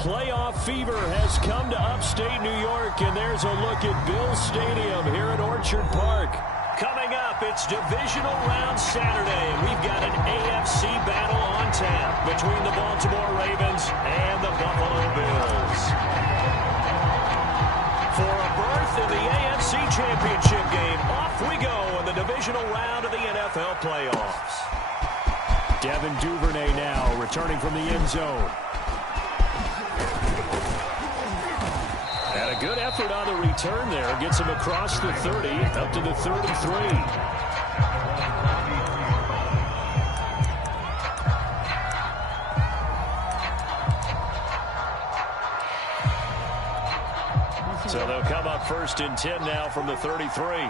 playoff fever has come to upstate New York, and there's a look at Bill Stadium here at Orchard Park. Coming up, it's Divisional Round Saturday, and we've got an AFC battle on tap between the Baltimore Ravens and the Buffalo Bills. For a berth in the AFC Championship game, off we go in the Divisional Round of the NFL playoffs. Devin Duvernay now returning from the end zone. And a good effort on the return there. Gets him across the 30, up to the 33. So they'll come up first and 10 now from the 33.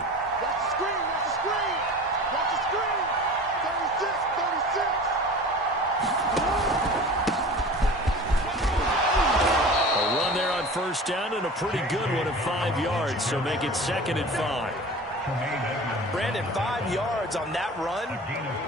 First down and a pretty good one of 5 yards, so make it 2nd and 5. Brandon, 5 yards on that run.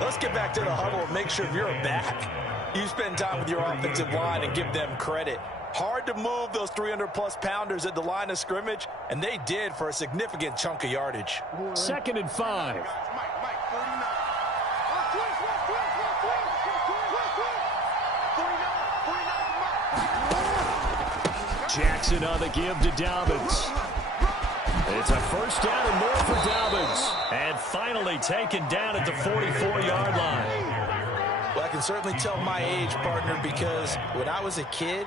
Let's get back to the huddle and make sure you're back. You spend time with your offensive line and give them credit. Hard to move those 300-plus pounders at the line of scrimmage, and they did for a significant chunk of yardage. 2nd and 5. Jackson on the give to Dobbins. It's a first down and more for Dobbins. And finally taken down at the 44-yard line. Well, I can certainly tell my age, partner, because when I was a kid,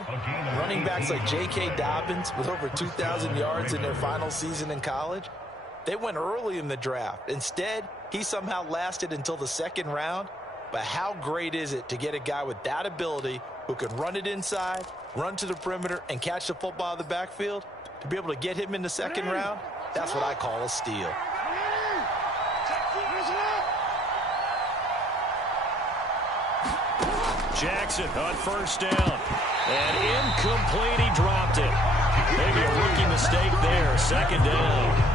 running backs like J.K. Dobbins with over 2,000 yards in their final season in college, they went early in the draft. Instead, he somehow lasted until the 2nd round. But how great is it to get a guy with that ability who can run it inside, run to the perimeter, and catch the football out of the backfield? To be able to get him in the 2nd round, that's what I call a steal. Jackson on first down. And incomplete, he dropped it. Maybe a rookie mistake there, 2nd down.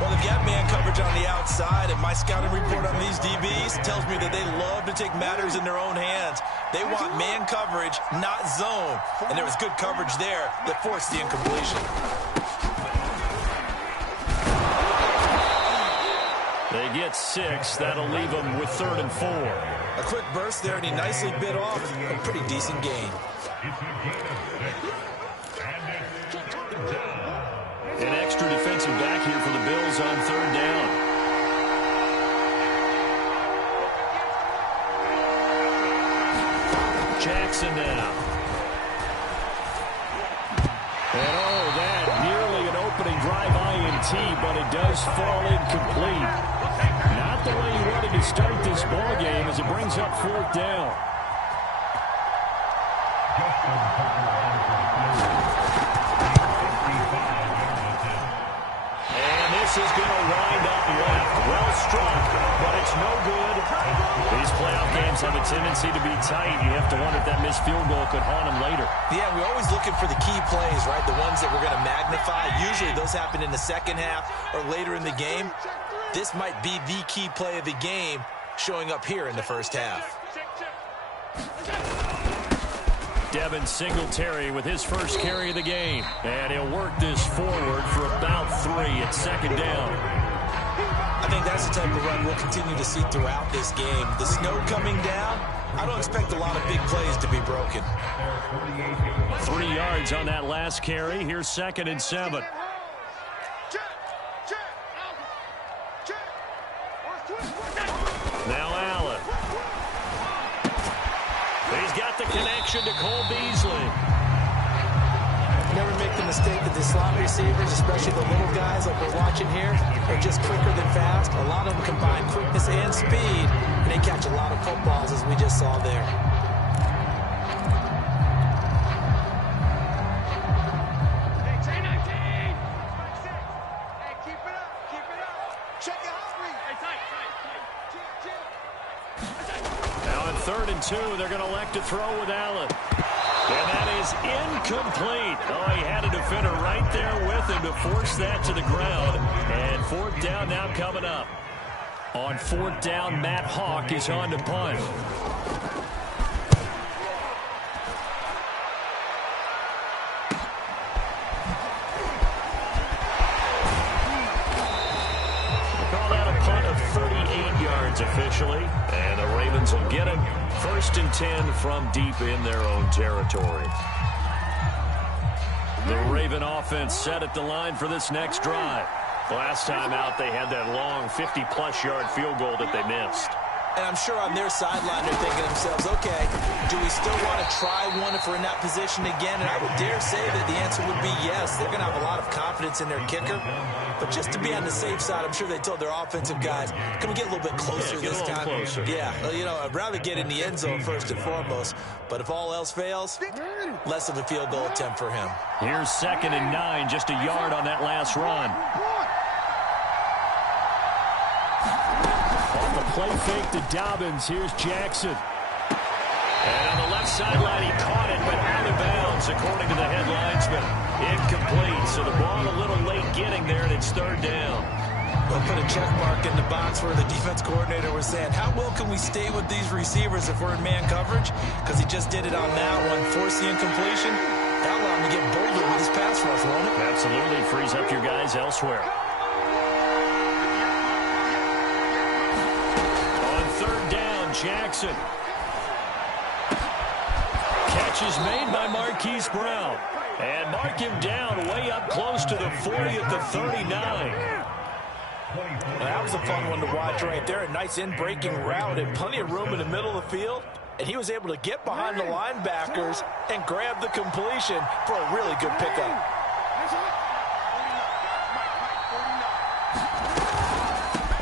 Well, they've got man coverage on the outside, and my scouting report on these DBs tells me that they love to take matters in their own hands. They want man coverage, not zone, and there was good coverage there that forced the incompletion. They get 6. That'll leave them with 3rd and 4. A quick burst there, and he nicely bit off a pretty decent gain. An extra defensive back here for the Bills on 3rd down. Jackson now. And that nearly an opening drive INT, but it does fall incomplete. Not the way you wanted to start this ball game as it brings up 4th down. This is going to wind up left. Well struck, but it's no good. These playoff games have a tendency to be tight. You have to wonder if that missed field goal could haunt them later. Yeah, we're always looking for the key plays, right? The ones that we're going to magnify. Usually those happen in the 2nd half or later in the game. This might be the key play of the game showing up here in the 1st half. Devin Singletary with his first carry of the game. And he'll work this forward for about 3 at 2nd down. I think that's the type of run we'll continue to see throughout this game. The snow coming down, I don't expect a lot of big plays to be broken. 3 yards on that last carry. Here's 2nd and 7. Now Allen. He's got the connection to Cole Beasley. Never make the mistake that the slot receivers, especially the little guys like we're watching here, are just quicker than fast. A lot of them combine quickness and speed, and they catch a lot of footballs, as we just saw there. Now on 3rd and 2, they're going to elect to throw with Allen. And that is incomplete. Oh, he had a defender right there with him to force that to the ground. And 4th down now coming up. On 4th down, Matt Hawk is on to punt. downs officially, and the Ravens will get it. 1st and 10 from deep in their own territory. The Raven offense set at the line for this next drive. Last time out, they had that long 50-plus yard field goal that they missed. And I'm sure on their sideline they're thinking to themselves, okay, do we still want to try one if we're in that position again? And I would dare say that the answer would be yes. They're going to have a lot of confidence in their kicker. But just to be on the safe side, I'm sure they told their offensive guys, can we get a little bit closer this time? Closer. Yeah, well, you know, I'd rather get in the end zone first and foremost. But if all else fails, less of a field goal attempt for him. Here's 2nd and 9, just a yard on that last run. Off the play fake to Dobbins. Here's Jackson. And on the left sideline, he caught it, but out of bounds, according to the headlines, but incomplete. So the ball a little late getting there, and it's 3rd down. We'll put a check mark in the box where the defense coordinator was saying, how well can we stay with these receivers if we're in man coverage? Because he just did it on that one, forced the incompletion. That allowed him to get bolder with his pass rush, won't it? Absolutely, frees up your guys elsewhere. On 3rd down, Jackson. Catch is made by Marquise Brown. And mark him down way up close to the 40 at the 39. Well, that was a fun one to watch right there. A nice in-breaking route and plenty of room in the middle of the field. And he was able to get behind the linebackers and grab the completion for a really good pickup.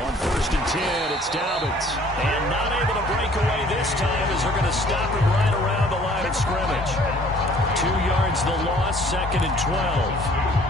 On 1st and 10, it's Dobbins. And not able to break away this time as they're going to stop him right around the line of scrimmage. 2 yards the loss, 2nd and 12.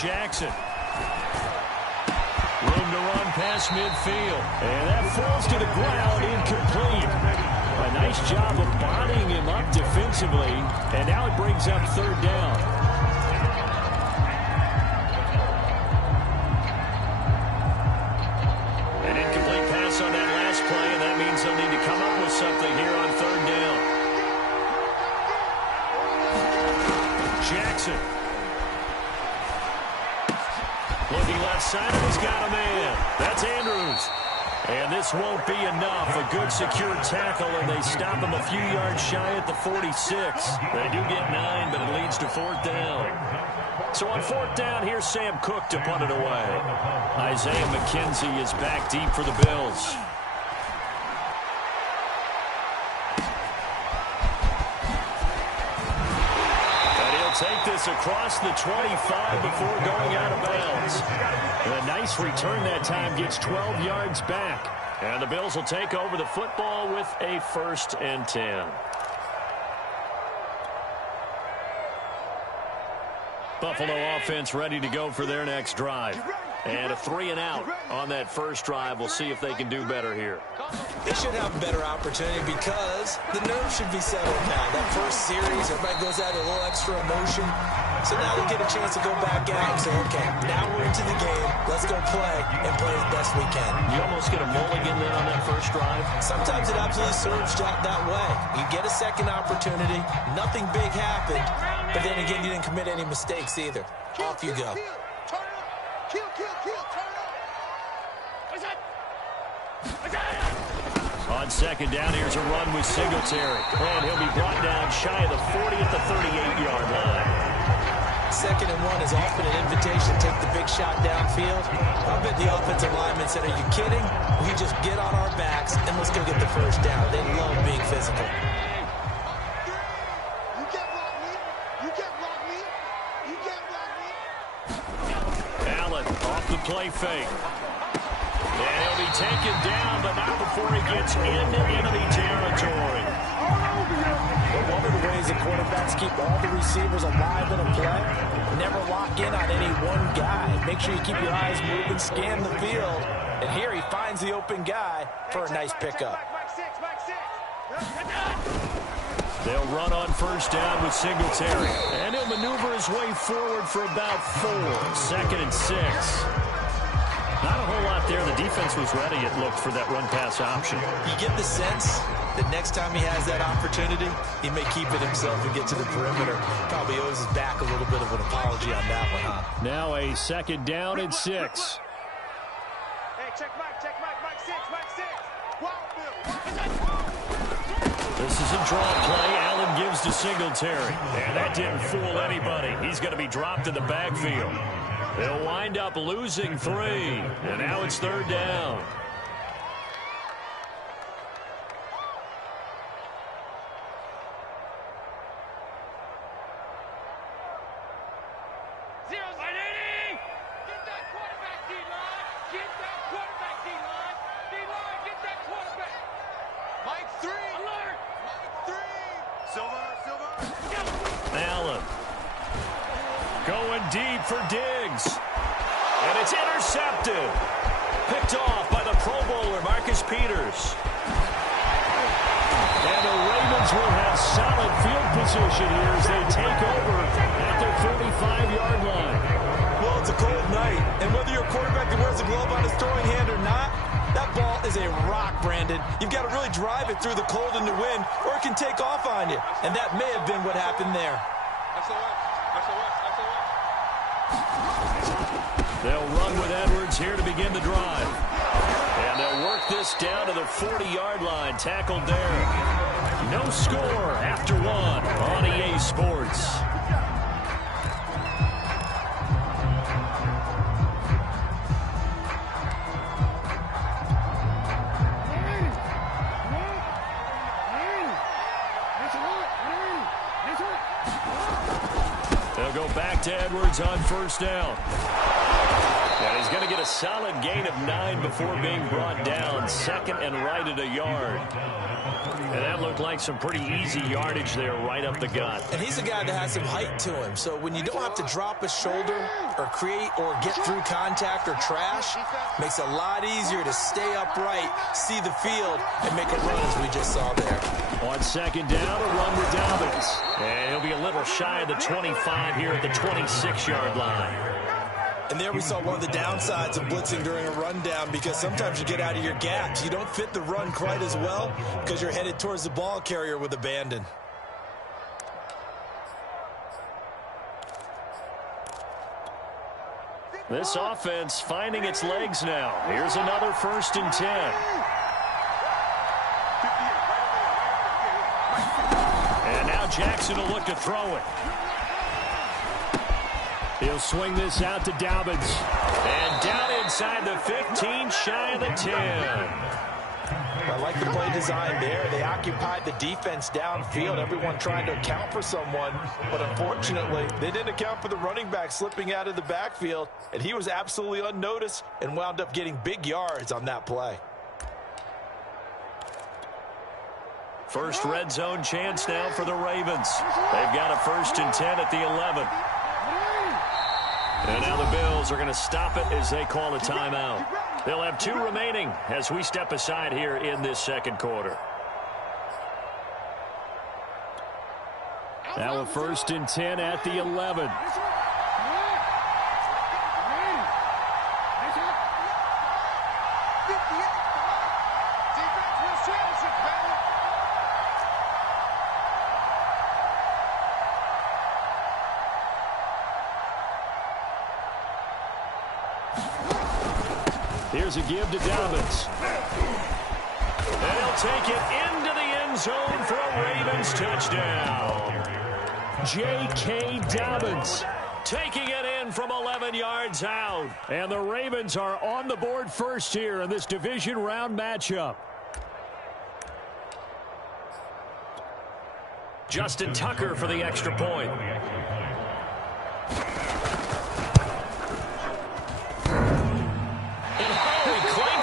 Jackson. Room to run past midfield. And that falls to the ground, incomplete. A nice job of bodying him up defensively. And now it brings up 3rd down. An incomplete pass on that last play, and that means they'll need to come up with something here on 3rd down. Jackson. Looking left side, and he's got a man. That's Andrews. And this won't be enough. A good secure tackle, and they stop him a few yards shy at the 46. They do get 9, but it leads to 4th down. So on 4th down, here's Sam Cook to punt it away. Isaiah McKenzie is back deep for the Bills. Take this across the 25 before going out of bounds. And a nice return that time, gets 12 yards back. And the Bills will take over the football with a 1st and 10. Buffalo offense ready to go for their next drive. And a 3-and-out on that first drive. We'll see if they can do better here. They should have a better opportunity because the nerves should be settled now. That first series, everybody goes out with a little extra emotion. So now they get a chance to go back out and say, okay, now we're into the game. Let's go play and play as best we can. You almost get a mulligan then on that first drive. Sometimes it absolutely serves that way. You get a second opportunity. Nothing big happened. But then again, you didn't commit any mistakes either. Off you go. On 2nd down, here's a run with Singletary. And he'll be brought down shy of the 40 at the 38-yard line. 2nd and 1 is often an invitation to take the big shot downfield. I bet the offensive lineman said, are you kidding? We just get on our backs and let's go get the first down. They love being physical. Allen off the play fake. And he'll be taken down, but not before he gets into enemy territory. But one of the ways the quarterbacks keep all the receivers alive in a play, never lock in on any one guy. Make sure you keep your eyes moving, scan the field. And here he finds the open guy for a nice pickup. They'll run on first down with Singletary. And he'll maneuver his way forward for about 4. 2nd and 6. Not a whole lot there. The defense was ready, it looked, for that run-pass option. You get the sense that next time he has that opportunity, he may keep it himself and get to the perimeter. Probably owes his back a little bit of an apology on that one, huh? Now a 2nd down and 6. Hey, check Mike, Mike 6, Mike 6. This is a draw play. Allen gives to Singletary. And that didn't fool anybody. He's going to be dropped in the backfield. They'll wind up losing 3. And now it's 3rd down. Allen going deep for Diggs. And it's intercepted. Picked off by the Pro Bowler, Marcus Peters. And the Ravens will have solid field position here as they take over at their 45-yard line. Well, it's a cold night, and whether you're a quarterback that wears a glove on his throwing hand or not, that ball is a rock, Brandon. You've got to really drive it through the cold and the wind, or it can take off on you. And that may have been what happened there. They'll run with Edwards here to begin the drive. And they'll work this down to the 40-yard line. Tackled there. No score after 1 on EA Sports. They'll go back to Edwards on first down. And he's going to get a solid gain of 9 before being brought down. 2nd and right at a yard. And that looked like some pretty easy yardage there right up the gut. And he's a guy that has some height to him. So when you don't have to drop a shoulder or create or get through contact or trash, makes it a lot easier to stay upright, see the field, and make a run as we just saw there. On 2nd down, a run with Dobbins. And he'll be a little shy of the 25 here at the 26-yard line. And there we saw one of the downsides of blitzing during a rundown, because sometimes you get out of your gaps. You don't fit the run quite as well because you're headed towards the ball carrier with abandon. This offense finding its legs now. Here's another 1st and 10. And now Jackson will look to throw it. He'll swing this out to Dobbins. And down inside the 15, shy of the 10. I like the play design there. They occupied the defense downfield, everyone trying to account for someone. But unfortunately, they didn't account for the running back slipping out of the backfield. And he was absolutely unnoticed and wound up getting big yards on that play. First red zone chance now for the Ravens. They've got a 1st and 10 at the 11. And now the Bills are going to stop it as they call a timeout. They'll have 2 remaining as we step aside here in this 2nd quarter. Now a 1st and 10 at the 11. Here's a give to Dobbins. And he'll take it into the end zone for a Ravens touchdown. J.K. Dobbins taking it in from 11 yards out. And the Ravens are on the board first here in this division round matchup. Justin Tucker for the extra point.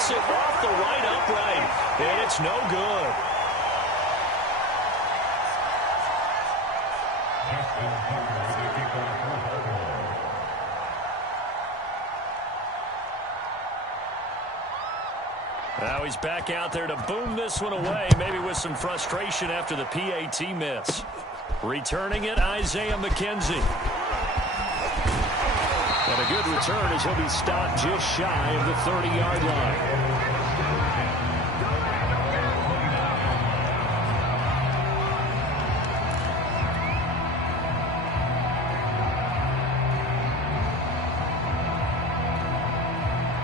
It off the right upright, and it's no good. Now he's back out there to boom this one away, maybe with some frustration after the PAT miss. Returning it, Isaiah McKenzie. And a good return as he'll be stopped just shy of the 30-yard line.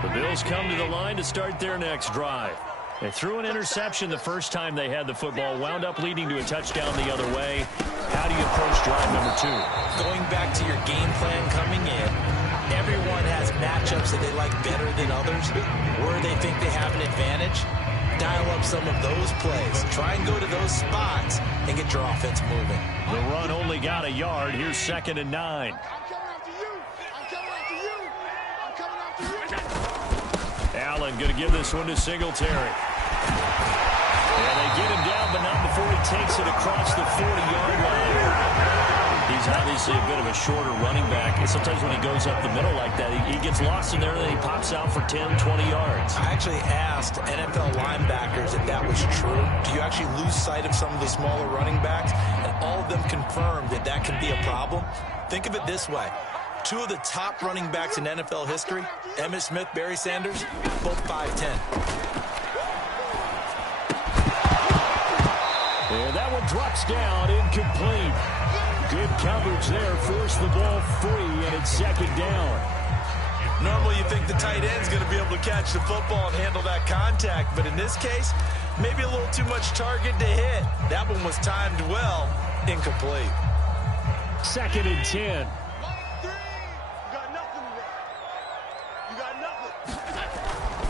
The Bills come to the line to start their next drive. They threw an interception the first time they had the football, wound up leading to a touchdown the other way. How do you approach drive number 2? Going back to your game plan coming in, everyone has matchups that they like better than others, where they think they have an advantage. Dial up some of those plays. Try and go to those spots and get your offense moving. The run only got a yard. Here's 2nd and 9. Allen going to give this one to Singletary. And they get him down, but not before he takes it across the 40-yard line. He's obviously a bit of a shorter running back. And sometimes when he goes up the middle like that, he gets lost in there, and then he pops out for 10, 20 yards. I actually asked NFL linebackers if that was true. Do you actually lose sight of some of the smaller running backs? And all of them confirmed that that can be a problem. Think of it this way. 2 of the top running backs in NFL history, Emmitt Smith, Barry Sanders, both 5'10". And that one drops down, incomplete. Good coverage there, forced the ball free, and it's 2nd down. Normally you think the tight end's going to be able to catch the football and handle that contact, but in this case, maybe a little too much target to hit. That one was timed well, incomplete. 2nd and 10.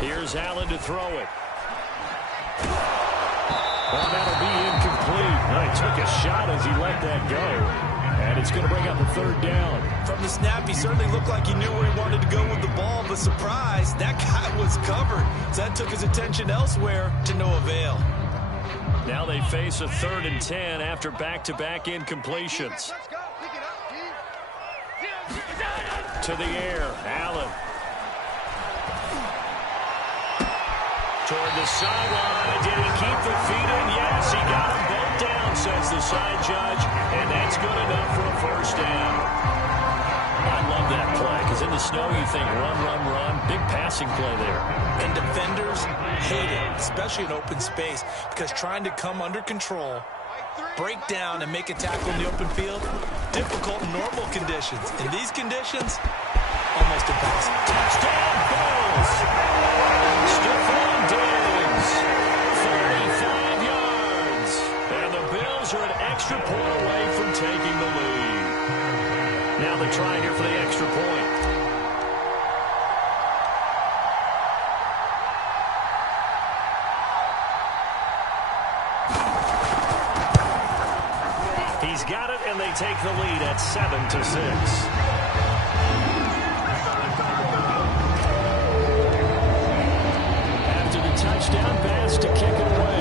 Here's Allen to throw it. Well, that'll be incomplete. He took a shot as he let that go. And it's going to bring up a 3rd down. From the snap, he certainly looked like he knew where he wanted to go with the ball, but surprise, that guy was covered. So that took his attention elsewhere to no avail. Now they face a 3rd and 10 after back-to-back incompletions. To the air, Allen. Toward the sideline. Did he keep the feet in? Yes, he got them both down, says the side judge. And that's good enough for a 1st down. I love that play, because in the snow you think run, run, run. Big passing play there. And defenders hate it, especially in open space, because trying to come under control, break down, and make a tackle in the open field, difficult in normal conditions. In these conditions, almost impossible. Touchdown, Bills! Stephon Diggs, 45 yards. And the Bills are an extra point away from taking the lead. Now they're trying here for the extra point. He's got it, and they take the lead at 7-6. Touchdown pass to kick it away.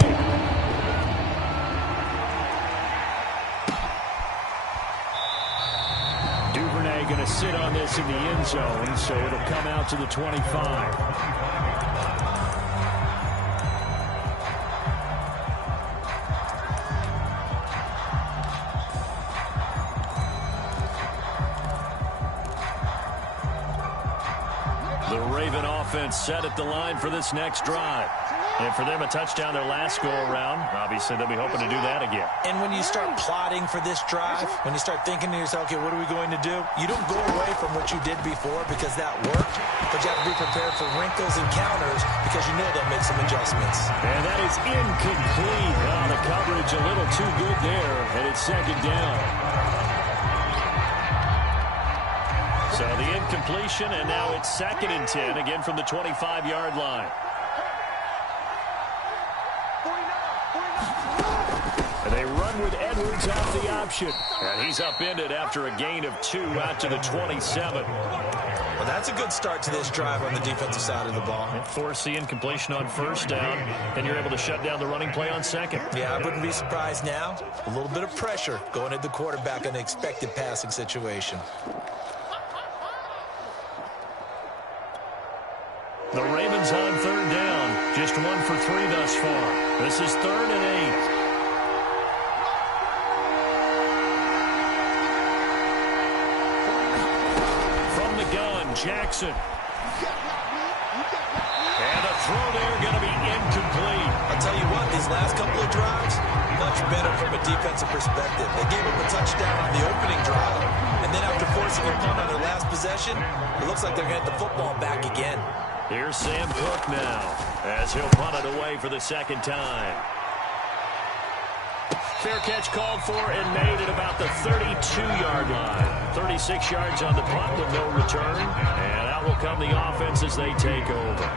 Duvernay going to sit on this in the end zone, so it'll come out to the 25. The Raven offense set at the line for this next drive. And for them, a touchdown their last go-around. Obviously, they'll be hoping to do that again. And when you start plotting for this drive, when you start thinking to yourself, okay, what are we going to do? You don't go away from what you did before because that worked, but you have to be prepared for wrinkles and counters because you know they'll make some adjustments. And that is incomplete. Oh, the coverage a little too good there, and it's 2nd down. So the incompletion, and now it's 2nd and 10, again from the 25-yard line. And they run with Edwards off the option. And he's upended after a gain of 2 out to the 27. Well, that's a good start to this drive on the defensive side of the ball. And force the incompletion on 1st down, and you're able to shut down the running play on 2nd. Yeah, I wouldn't be surprised now. A little bit of pressure going at the quarterback in an expected passing situation. The Ravens on 3rd down. Just 1 for 3 thus far. This is 3rd and 8. From the gun, Jackson. And a throw there going to be incomplete. I'll tell you what, these last couple of drives, much better from a defensive perspective. They gave up a touchdown on the opening drive, and then after forcing a punt on their last possession, it looks like they're going to get the football back again. Here's Sam Cook now, as he'll punt it away for the second time. Fair catch called for and made at about the 32-yard line. 36 yards on the punt with no return. And out will come the offense as they take over.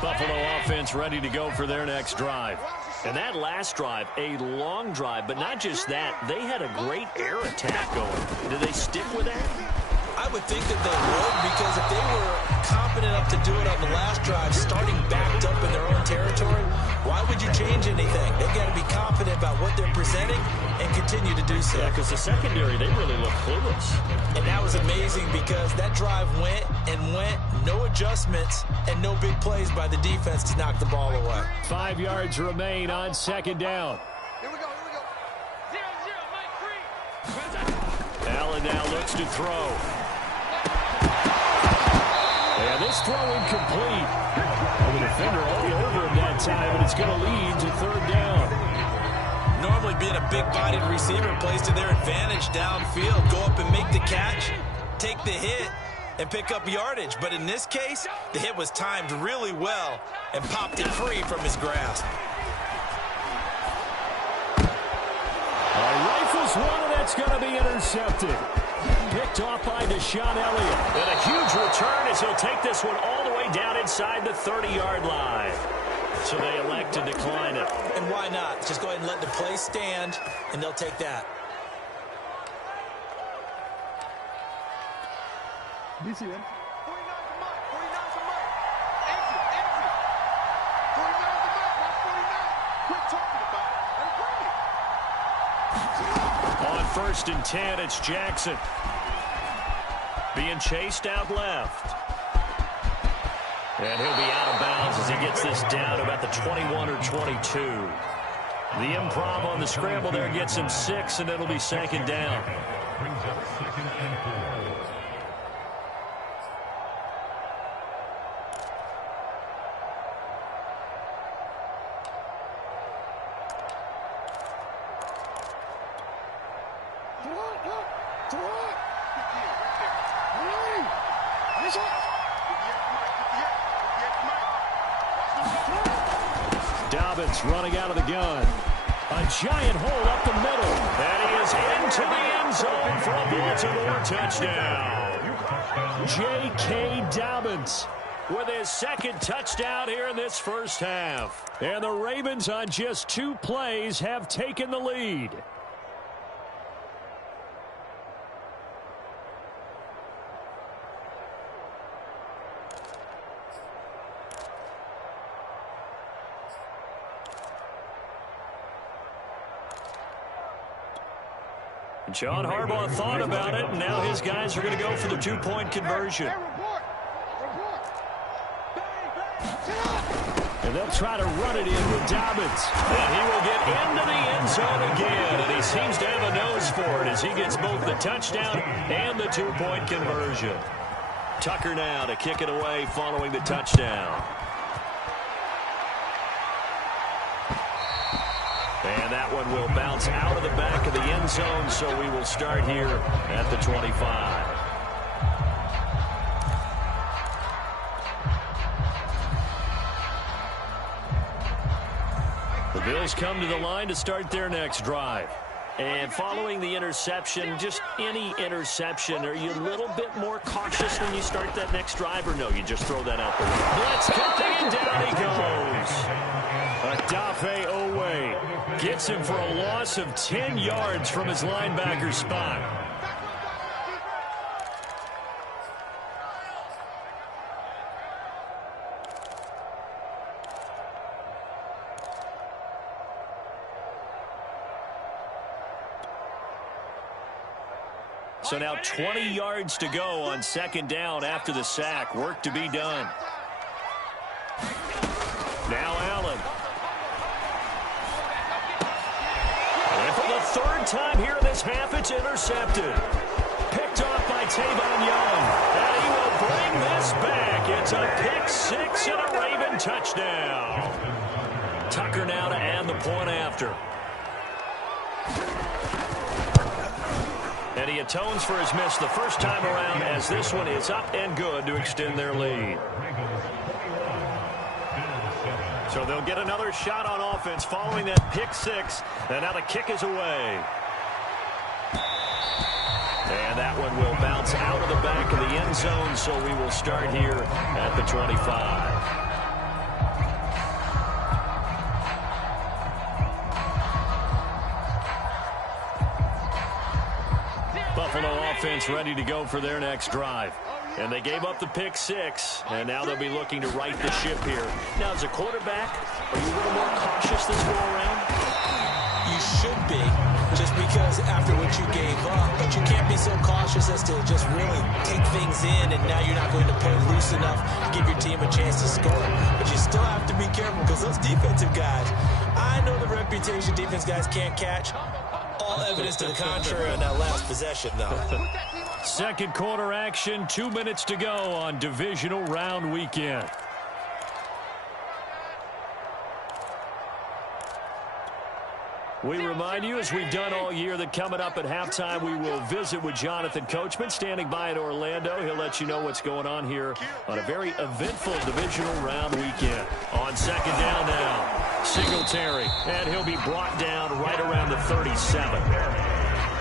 Buffalo offense ready to go for their next drive. And that last drive, a long drive, but not just that. They had a great air attack going. Do they stick with that? I would think that they would, because if they were confident enough to do it on the last drive, starting backed up in their own territory, why would you change anything? They've got to be confident about what they're presenting and continue to do so. Yeah, because the secondary, they really look clueless. And that was amazing because that drive went and went, no adjustments, and no big plays by the defense to knock the ball away. 5 yards remain on second down. Here we go. 0-0, Mike 3. Allen now looks to throw. And this throw incomplete. The defender all over him that time, and it's going to lead to 3rd down. Normally being a big-bodied receiver plays to their advantage downfield. Go up and make the catch, take the hit, and pick up yardage. But in this case, the hit was timed really well and popped it free from his grasp. Rifles one, and that's going to be intercepted. Picked off by Deshaun Elliott. And a huge return as he'll take this one all the way down inside the 30-yard line. So they elect to decline it. And why not? Just go ahead and let the play stand, and they'll take that. DC, man. 49's a Mike. 49's a Mike. Exit. 49's a Mike. Not 49. Quit talking about it and bring it. On 1st and 10, it's Jackson. Being chased out left. And he'll be out of bounds as he gets this down about the 21 or 22. The improv on the scramble there gets him 6, and it'll be 2nd down. Brings up 2nd and 4. Dobbins running out of the gun. A giant hole up the middle. And he is into the end zone for a Baltimore touchdown. J.K. Dobbins with his 2nd touchdown here in this first half. And the Ravens on just 2 plays have taken the lead. John Harbaugh thought about it, and now his guys are going to go for the 2-point conversion. And they'll try to run it in with Dobbins. And he will get into the end zone again, and he seems to have a nose for it as he gets both the touchdown and the 2-point conversion. Tucker now to kick it away following the touchdown. And that one will bounce out of the back of the end zone, so we will start here at the 25. The Bills come to the line to start their next drive. And following the interception, just any interception, are you a little bit more cautious when you start that next drive, or no, you just throw that out the window? Blitz coming, and down he goes. Odafe Owe gets him for a loss of 10 yards from his linebacker spot. So now 20 yards to go on second down after the sack. Work to be done. Now Allen. And for the third time here in this half, it's intercepted. Picked off by Tavon Young. And he will bring this back. It's a pick six and a Raven touchdown. Tucker now to add the point after. And he atones for his miss the first time around as this one is up and good to extend their lead. So they'll get another shot on offense following that pick six. And now the kick is away. And that one will bounce out of the back of the end zone, so we will start here at the 25. Buffalo offense ready to go for their next drive. And they gave up the pick six, and now they'll be looking to right the ship here. Now, as a quarterback, are you a little more cautious this go around? You should be, just because after what you gave up. But you can't be so cautious as to just really take things in, and now you're not going to play loose enough to give your team a chance to score. But you still have to be careful because those defensive guys, I know the reputation defense guys can't catch. All evidence to the contrary on that last possession, though. Second quarter action, 2 minutes to go on divisional round weekend. We remind you, as we've done all year, that coming up at halftime, we will visit with Jonathan Coachman, standing by in Orlando. He'll let you know what's going on here on a very eventful divisional round weekend. On second down now, Singletary, and he'll be brought down right around the 37.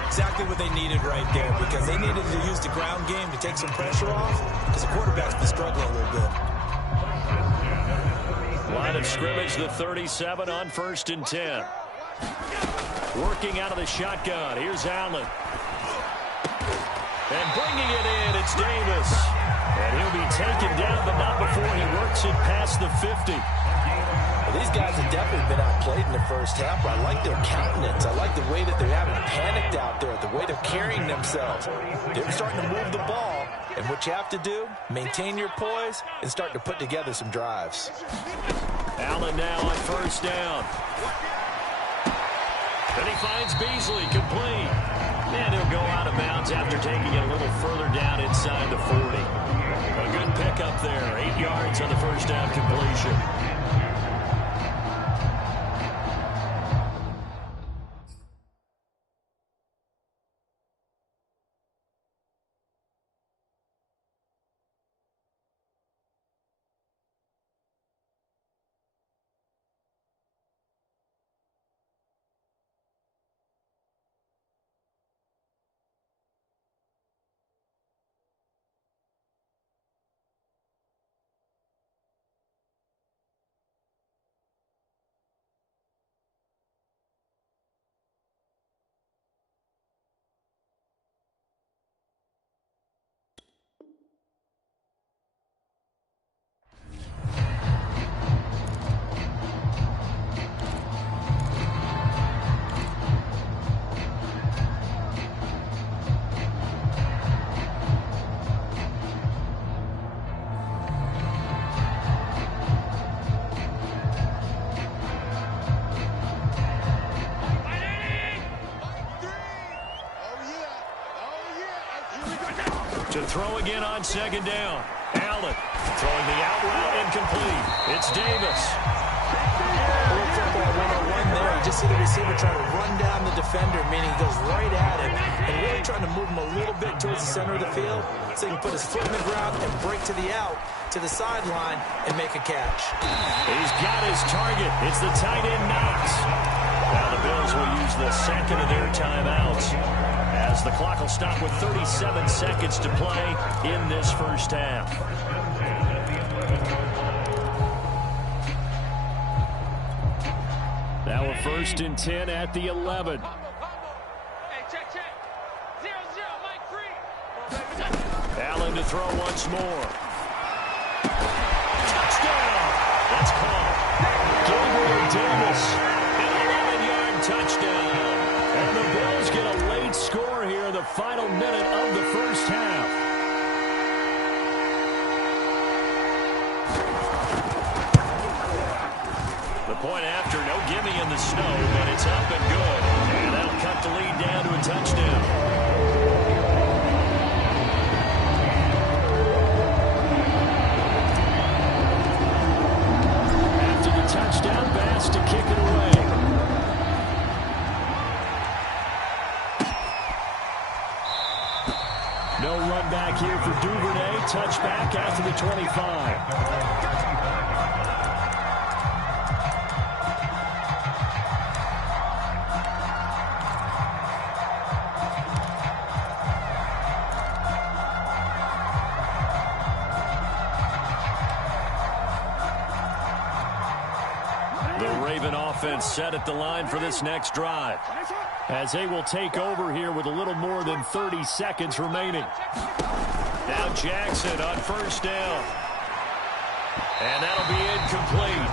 Exactly what they needed right there, because they needed to use the ground game to take some pressure off, because the quarterback's been struggling a little bit. Line of scrimmage, the 37 on 1st and 10. Working out of the shotgun. Here's Allen. And bringing it in, it's Davis. And he'll be taken down, but not before he works it past the 50. Well, these guys have definitely been outplayed in the first half. I like their countenance. I like the way that they haven't panicked out there, the way they're carrying themselves. They're starting to move the ball. And what you have to do, maintain your poise and start to put together some drives. Allen now on 1st down. And he finds Beasley complete. And he'll go out of bounds after taking it a little further down inside the 40. A good pickup there. 8 yards on the first down completion. To throw again on second down. Allen throwing the out route incomplete. It's Davis. Football 101 there. You just see the receiver trying to run down the defender, meaning he goes right at him and really trying to move him a little bit towards the center of the field so he can put his foot in the ground and break to the out, to the sideline, and make a catch. He's got his target. It's the tight end Knox. Now the Bills will use the second of their timeouts, as the clock will stop with 37 seconds to play in this first half. Now a 1st and 10 at the 11. Allen to throw once more. Touchdown! That's called. Gabriel Davis. An 11-yard touchdown. And the Bills get a late score here in the final minute of The point after, no gimme in the snow, but it's up and good. And that'll cut the lead down to a touchdown. After the touchdown, Bass to kick it away. No run back here for Duvernay. Touchback after the 25. Offense set at the line for this next drive as they will take over here with a little more than 30 seconds remaining. Now Jackson on first down. And that'll be incomplete.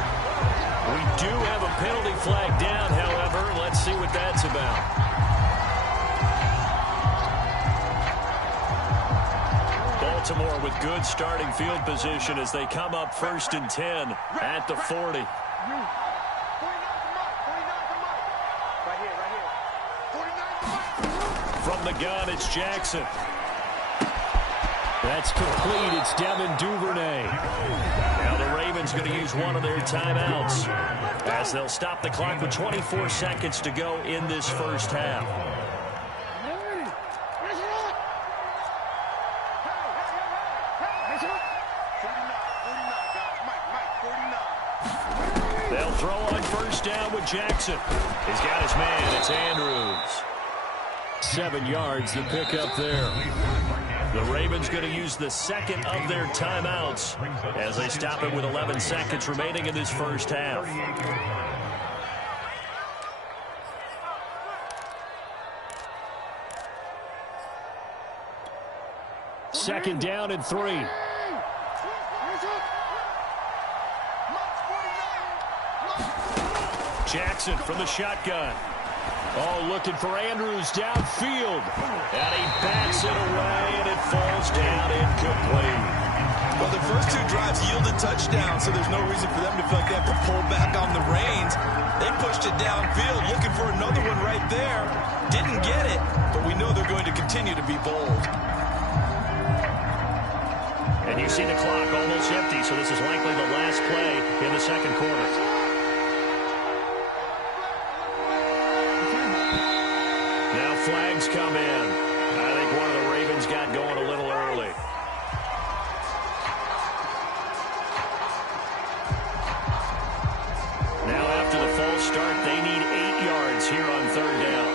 We do have a penalty flag down, however. Let's see what that's about. Baltimore with good starting field position as they come up 1st and 10 at the 40. From the gun, it's Jackson. That's complete. It's Devin Duvernay. Now the Ravens going to use one of their timeouts as they'll stop the clock with 24 seconds to go in this first half. They'll throw on first down with Jackson. He's got his man. It's Andrews. 7 yards to pick up there. The Ravens going to use the second of their timeouts as they stop it with 11 seconds remaining in this first half. Second down and 3. Jackson from the shotgun. Oh, looking for Andrews downfield. And he bats it away, and it falls down incomplete. Well, the first 2 drives yielded touchdowns, so there's no reason for them to feel like they have to pull back on the reins. They pushed it downfield, looking for another one right there. Didn't get it, but we know they're going to continue to be bold. And you see the clock almost empty, so this is likely the last play in the second quarter. Flags come in. I think one of the Ravens got going a little early. Now after the false start, they need 8 yards here on third down.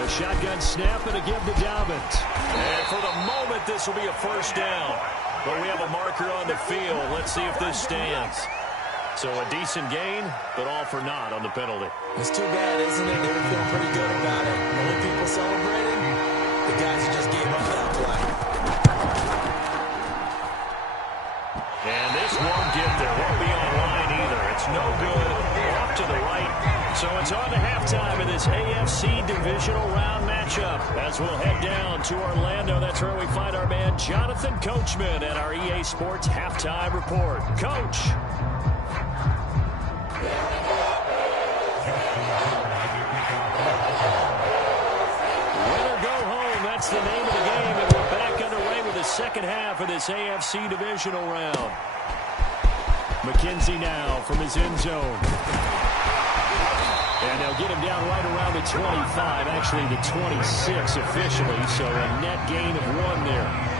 A shotgun snap and a give to Dobbins. And for the moment, this will be a first down. But we have a marker on the field. Let's see if this stands. So a decent gain, but all for naught on the penalty. It's too bad, isn't it? They were feeling pretty good about it. The only people celebrating, the guys who just gave up that play. And this won't get there. Won't be online either. It's no good. Off to the right. So it's on to halftime in this AFC Divisional Round matchup. As we'll head down to Orlando, that's where we find our man Jonathan Coachman at our EA Sports Halftime Report. Coach. That's the name of the game, and we're back underway with the second half of this AFC Divisional Round. McKenzie now from his end zone. And they'll get him down right around the 25, actually the 26 officially, so a net gain of 1 there.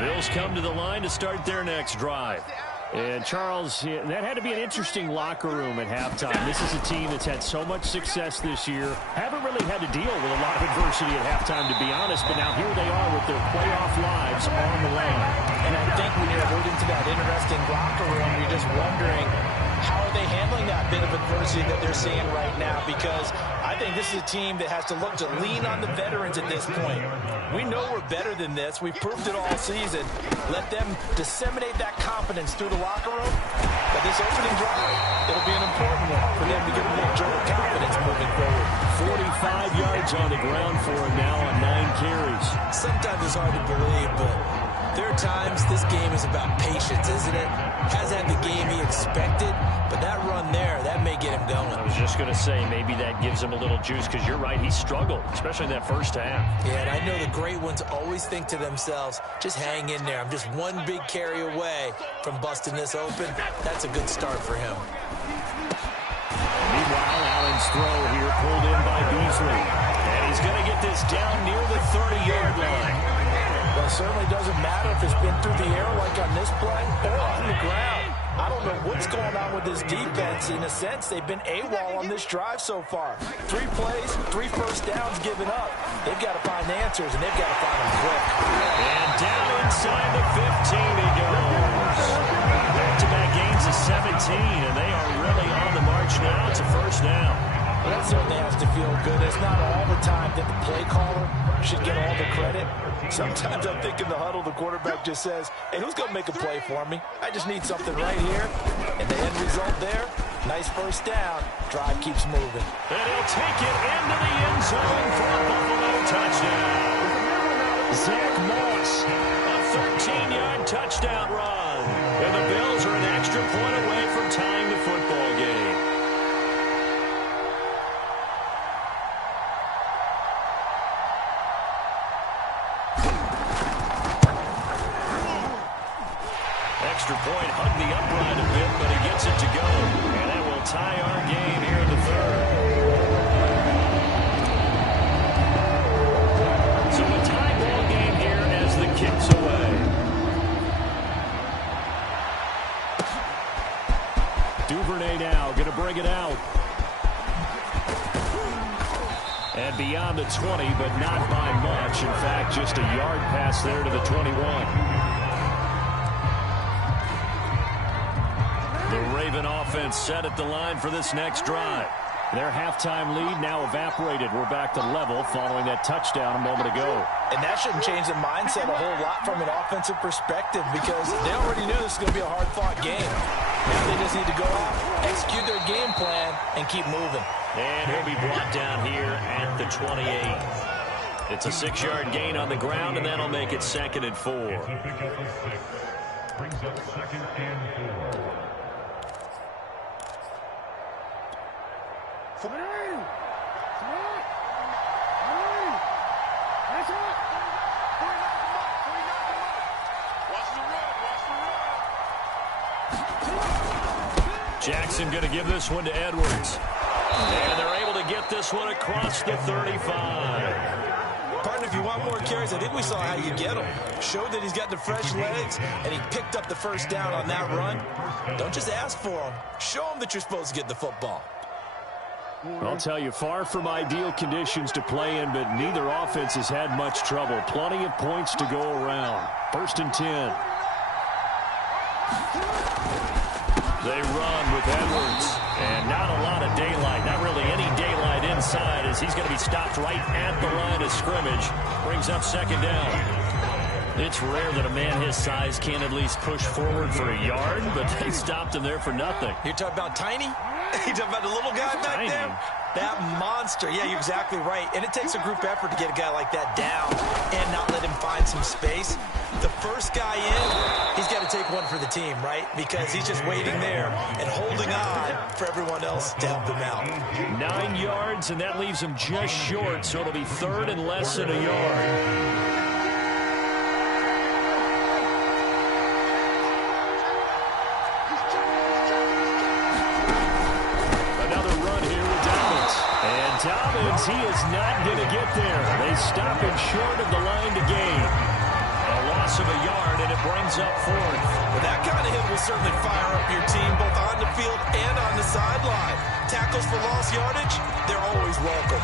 Bills come to the line to start their next drive. And, Charles, that had to be an interesting locker room at halftime. This is a team that's had so much success this year. Haven't really had to deal with a lot of adversity at halftime, to be honest. But now here they are with their playoff lives on the line. And I think when you're alluding to that interesting locker room, you're just wondering how are they handling that bit of adversity that they're seeing right now? Because I think this is a team that has to look to lean on the veterans at this point. We know we're better than this. We've proved it all season. Let them disseminate that confidence through the locker room. But this opening drive, it'll be an important one for them to get a little jolt of confidence moving forward. 45 yards on the ground for him now on 9 carries. Sometimes it's hard to believe, but there are times this game is about patience, isn't it? Hasn't had the game he expected, but that run there, that may get him going. I was just going to say, maybe that gives him a little juice, because you're right, he struggled, especially in that first half. Yeah, and I know the great ones always think to themselves, just hang in there. I'm just one big carry away from busting this open. That's a good start for him. Meanwhile, Allen's throw here pulled in by Beasley. And he's going to get this down near the 30-yard line. Well, it certainly doesn't matter if it's been through the air like on this play or on the ground. I don't know what's going on with this defense. In a sense, they've been AWOL on this drive so far. 3 plays, 3 first downs given up. They've got to find answers, and they've got to find them quick. And down inside the 15 he goes. Back-to-back gains of 17, and they are really on the march now. It's a first down. Well, that certainly has to feel good. It's not all the time that the play caller should get all the credit. Sometimes I think in the huddle, the quarterback just says, hey, who's going to make a play for me? I just need something right here. And the end result there, nice first down. Drive keeps moving. And he'll take it into the end zone for a Buffalo touchdown. Zach Moss, a 13-yard touchdown run. And the Bills are an extra point away from tying the football game. Extra point, hug the upright a bit, but he gets it to go. And that will tie our game here in the third. So a tie ball game here as the kick's away. Duvernay now going to bring it out. And beyond the 20, but not by much. In fact, just a yard pass there to the 21. The Raven offense set at the line for this next drive. Their halftime lead now evaporated. We're back to level following that touchdown a moment ago. And that shouldn't change the mindset a whole lot from an offensive perspective, because they already knew this was going to be a hard-fought game. Now they just need to go out, execute their game plan, and keep moving. And he'll be brought down here at the 28. It's a 6-yard gain on the ground, and that'll make it 2nd and 4. Brings up 2nd and 4. Jackson going to give this one to Edwards. And they're able to get this one across the 35. Partner, if you want more carries, I think we saw how you get him. Showed that he's got the fresh legs, and he picked up the first down on that run. Don't just ask for him. Show him that you're supposed to get the football. I'll tell you, far from ideal conditions to play in, but neither offense has had much trouble. Plenty of points to go around. 1st and 10. They run with Edwards, and not a lot of daylight. Not really any daylight inside, as he's going to be stopped right at the line of scrimmage. Brings up 2nd down. It's rare that a man his size can't at least push forward for a yard, but they stopped him there for nothing. You're talking about Tiny? You're talking about the little guy back there? That monster. Yeah, you're exactly right. And it takes a group effort to get a guy like that down and not let him find some space. The first guy in, he's got to take one for the team, right? Because he's just waiting there and holding on for everyone else to help him out. 9 yards, and that leaves him just short, so it'll be 3rd and less than a yard. Dobbins, he is not going to get there. They stop him short of the line to gain. A loss of a yard, and it brings up 4th. Well, that kind of hit will certainly fire up your team, both on the field and on the sideline. Tackles for lost yardage, they're always welcome.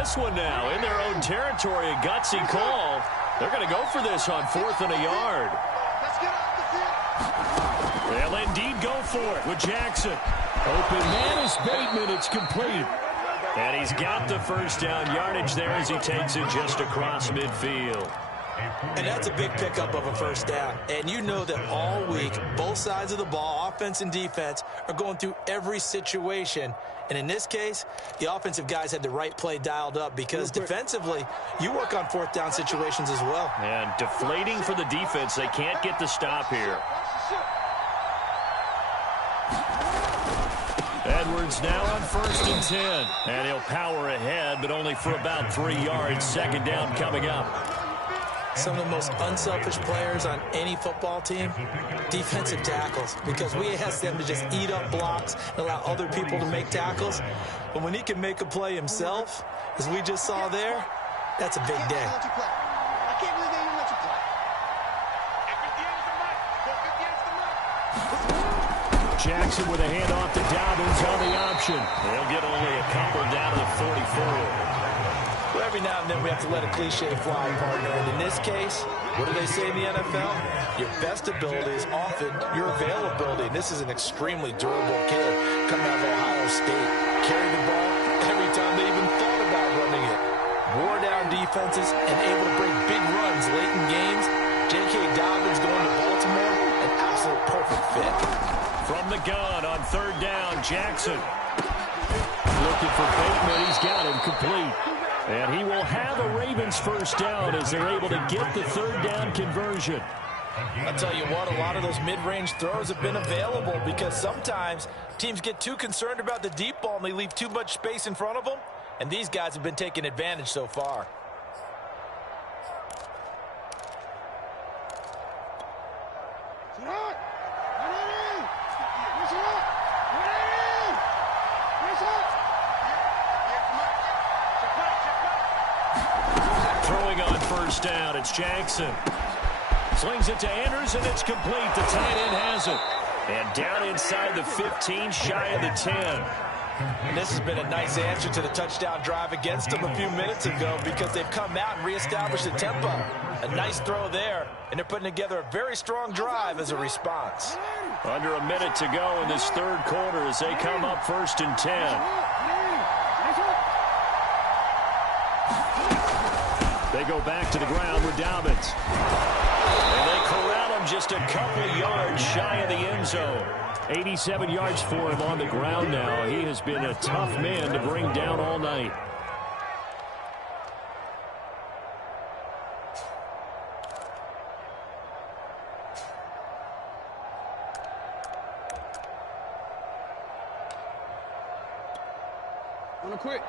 this one now in their own territory. A gutsy call. They're going to go for this on 4th and a yard. Let's get off the field. They'll indeed go for it with Jackson. Open man is Bateman. It's complete. And he's got the first down yardage there as he takes it just across midfield. And that's a big pickup of a first down. And you know that all week, both sides of the ball, offense and defense, are going through every situation. And in this case, the offensive guys had the right play dialed up because defensively, you work on 4th down situations as well. And deflating for the defense. They can't get the stop here. Edwards now on 1st and 10. And he'll power ahead, but only for about 3 yards. 2nd down coming up. Some of the most unselfish players on any football team, defensive tackles, because we ask them to just eat up blocks and allow other people to make tackles. But when he can make a play himself, as we just saw there, that's a big day. I can't believe they even let you play. Jackson with a handoff to Dobbins on the option. They'll get only a couple down to the 44. Well, every now and then we have to let a cliche fly, partner. And in this case, what do they say in the NFL? Your best ability is often your availability. And this is an extremely durable kid coming out of Ohio State. Carried the ball every time they even thought about running it. Wore down defenses and able to break big runs late in games. J.K. Dobbins going to Baltimore, an absolute perfect fit. From the gun on 3rd down, Jackson. Looking for Bateman. He's got him complete. And he will have a Ravens first down as they're able to get the 3rd down conversion. I'll tell you what, a lot of those mid-range throws have been available because sometimes teams get too concerned about the deep ball and they leave too much space in front of them. And these guys have been taking advantage so far. Throwing on 1st down, it's Jackson. Slings it to Andrews, and it's complete. The tight end has it. And down inside the 15, shy of the 10. And this has been a nice answer to the touchdown drive against them a few minutes ago because they've come out and reestablished the tempo. A nice throw there, and they're putting together a very strong drive as a response. Under a minute to go in this 3rd quarter as they come up 1st and 10. They go back to the ground with Dobbins. And they corral him just a couple yards shy of the end zone. 87 yards for him on the ground now. He has been a tough man to bring down all night. Wanna quit?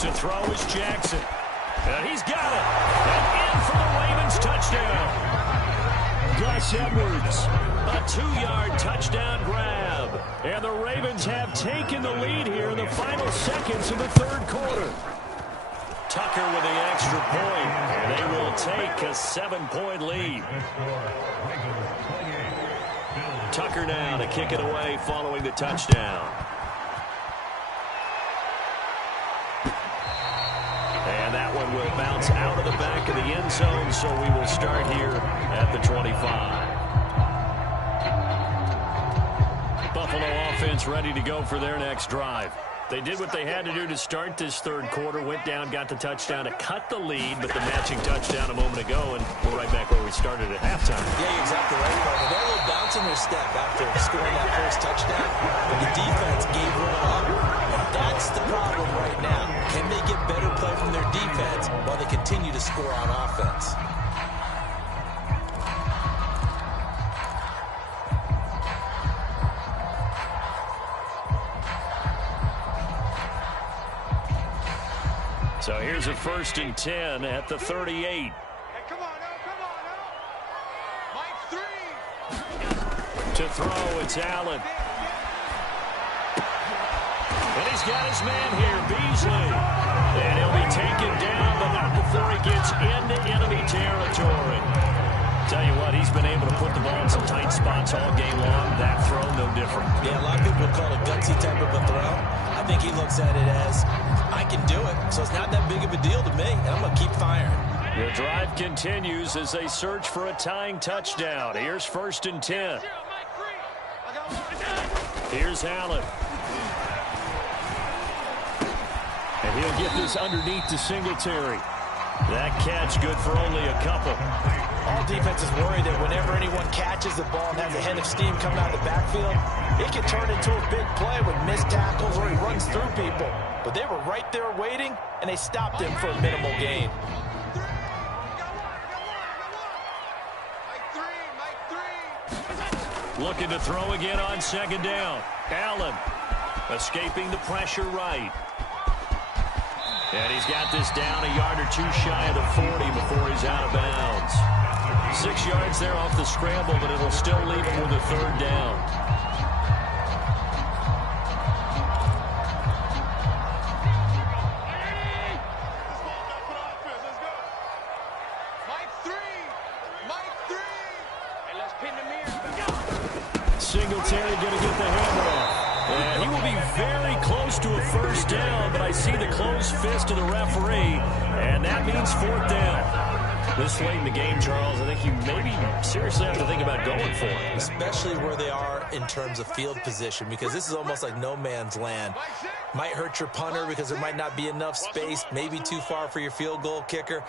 To throw is Jackson. And he's got it. And in for the Ravens touchdown. Gus Edwards. A 2-yard touchdown grab. And the Ravens have taken the lead here in the final seconds of the 3rd quarter. Tucker with the extra point. And they will take a 7-point lead. Tucker now to kick it away following the touchdown. And that one will bounce out of the back of the end zone, so we will start here at the 25. Buffalo offense ready to go for their next drive. They did what they had to do to start this 3rd quarter, went down, got the touchdown to cut the lead, but the matching touchdown a moment ago, and we're right back where we started at halftime. Yeah, you're exactly right, brother. They're a little bounce in their step after scoring that first touchdown, but the defense gave one up. And that's the problem right now. Can they get better play from their defense while they continue to score on offense? So here's a 1st and 10 at the 38. Hey, come on now. Mike 3. To throw, it's Allen. And he's got his man here, Beasley. And he'll be taken down, but not before he gets into enemy territory. Tell you what, he's been able to put the ball in some tight spots all game long. That throw, no different. Yeah, a lot of people call it a gutsy type of a throw. I think he looks at it as, I can do it, so it's not that big of a deal to me, and I'm going to keep firing. The drive continues as they search for a tying touchdown. Here's 1st and 10. Here's Allen. And he'll get this underneath to Singletary. That catch good for only a couple. All defenses worry that whenever anyone catches the ball and has a head of steam coming out of the backfield, it can turn into a big play with missed tackles or he runs through people. But they were right there waiting, and they stopped him for a minimal gain. Looking to throw again on 2nd down. Allen escaping the pressure right. And he's got this down a yard or two shy of the 40 before he's out of bounds. 6 yards there off the scramble, but it'll still leave him with a 3rd down. Singletary going to get the handoff. And he will be very close to a 1st down, but I see the closed fist of the referee, and that means 4th down. This late in the game, Charles, I think you maybe seriously have to think about going for it. Especially where they are in terms of field position, because this is almost like no man's land. Might hurt your punter because there might not be enough space, maybe too far for your field goal kicker.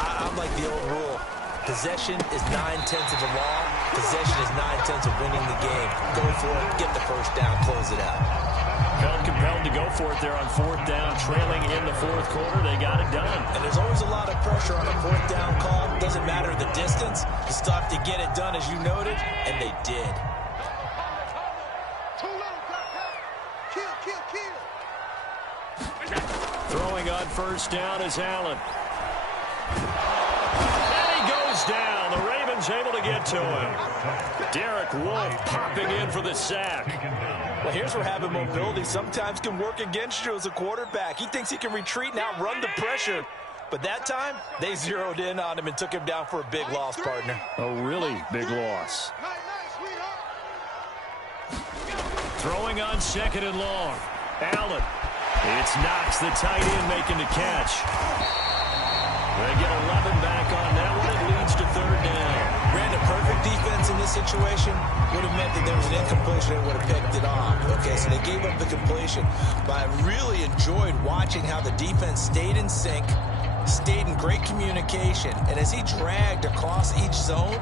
I'm like the old rule. Possession is 9/10 of the law. Possession is 9/10 of winning the game. Go for it, get the 1st down, close it out. Felt compelled to go for it there on 4th down, trailing in the 4th quarter. They got it done. And there's always a lot of pressure on a 4th down call. Doesn't matter the distance. You still have to get it done, as you noted, and they did. Throwing on 1st down is Allen. Down. The Ravens able to get to him. Derek Wolfe popping in for the sack. Well, here's where having mobility sometimes can work against you as a quarterback. He thinks he can retreat and outrun the pressure. But that time, they zeroed in on him and took him down for a big loss, partner. A really big loss. Throwing on 2nd and long. Allen. It's Knox, the tight end, making the catch. They get 11 back on that one. It leads to 3rd down. Ran a perfect defense in this situation. Would have meant that there was an incompletion and would have picked it off. Okay, so they gave up the completion. But I really enjoyed watching how the defense stayed in sync, stayed in great communication. And as he dragged across each zone,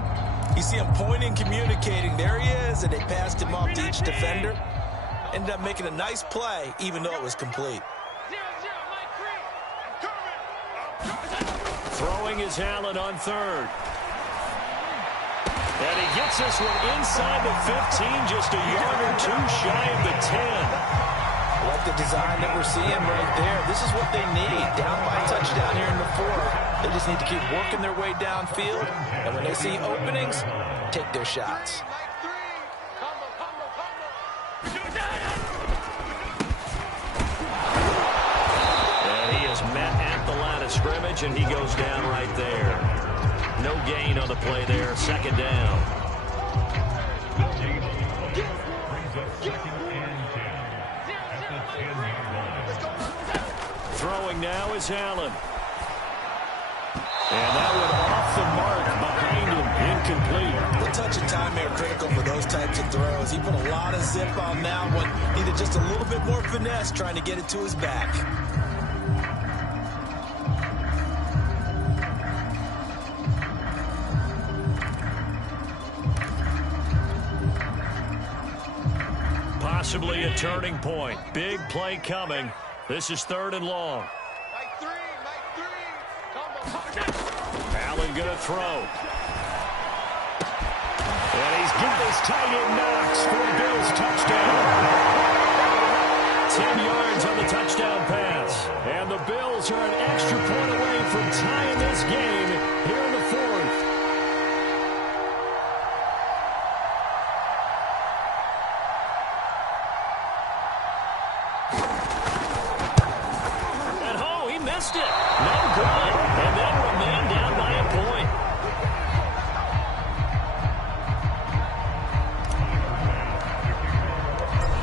you see him pointing, communicating. There he is, and they passed him off to each defender. Ended up making a nice play, even though it was complete. Throwing is Allen on 3rd. And he gets this one inside the 15, just a yard or two shy of the 10. I like the design that we're seeing right there. This is what they need. Down by a touchdown here in the 4th. They just need to keep working their way downfield. And when they see openings, take their shots. Scrimmage, and he goes down right there. No gain on the play there. 2nd down. Throwing now is Allen. And that one off the mark behind him. Incomplete. The touch and time are critical for those types of throws. He put a lot of zip on that one. Needed just a little bit more finesse trying to get it to his back. Possibly a turning point. Big play coming. This is 3rd and long. Allen gonna throw. And he's got his tight end Knox for the Bills touchdown. 10 yards on the touchdown pass. And the Bills are an extra point away from tying this game here in the 4th.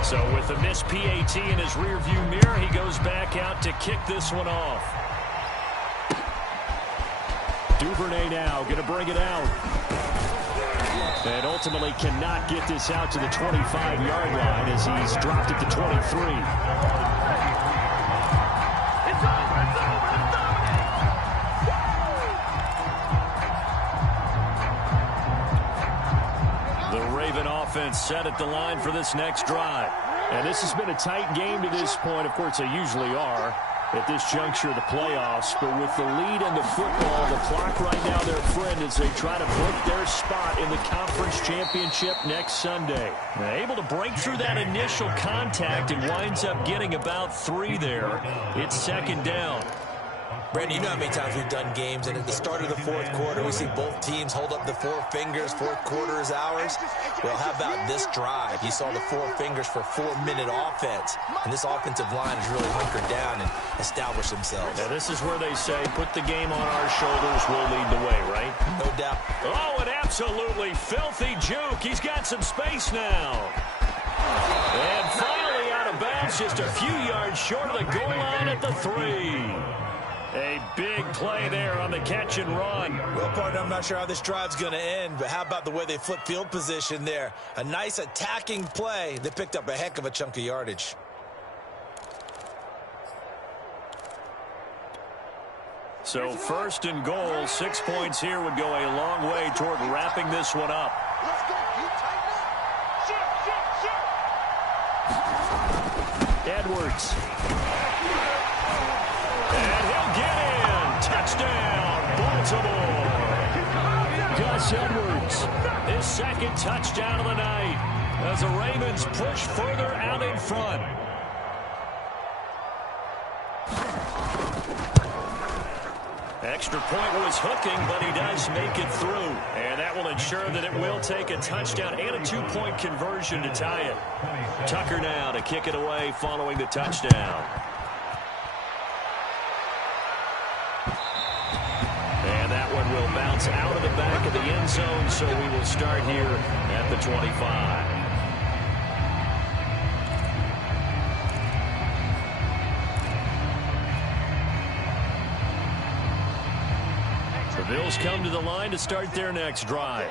So with a missed PAT in his rearview mirror, he goes back out to kick this one off. Duvernay now going to bring it out. And ultimately cannot get this out to the 25-yard line as he's dropped it to 23. Offense set at the line for this next drive. And this has been a tight game to this point. Of course, they usually are at this juncture of the playoffs. But with the lead in the football, the clock right now their friend as they try to book their spot in the conference championship next Sunday. They're able to break through that initial contact and winds up getting about 3 there. It's second down. Brandon, you know how many times we've done games, and at the start of the fourth quarter, we see both teams hold up the 4 fingers, fourth quarter is ours. Well, how about this drive? You saw the 4 fingers for 4-minute offense, and this offensive line has really hunkered down and established themselves. Now, this is where they say, put the game on our shoulders, we'll lead the way, right? No doubt. Oh, an absolutely filthy juke. He's got some space now. And finally out of bounds, just a few yards short of the goal line at the 3. A big play there on the catch and run. Well, partner, I'm not sure how this drive's going to end, but how about the way they flip field position there? A nice attacking play that picked up a heck of a chunk of yardage. So first and goal, 6 points here would go a long way toward wrapping this one up. Let's go. You tighten up. Edwards. And he'll get in. Touchdown, Baltimore. Gus Edwards, his second touchdown of the night as the Ravens push further out in front. Extra point was hooking, but he does make it through. And that will ensure that it will take a touchdown and a 2-point conversion to tie it. Tucker now to kick it away following the touchdown. And that one will bounce out of the back of the end zone, so we will start here at the 25. The Bills come to the line to start their next drive.